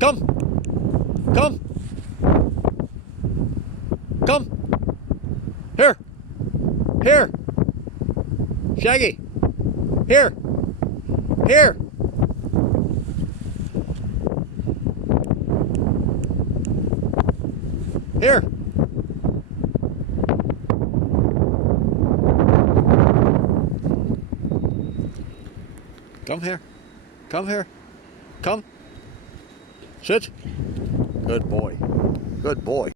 Come. Come. Come. Here. Here. Shaggy. Here. Here. Here. Come here. Come here. Come. Sit. Good boy. Good boy.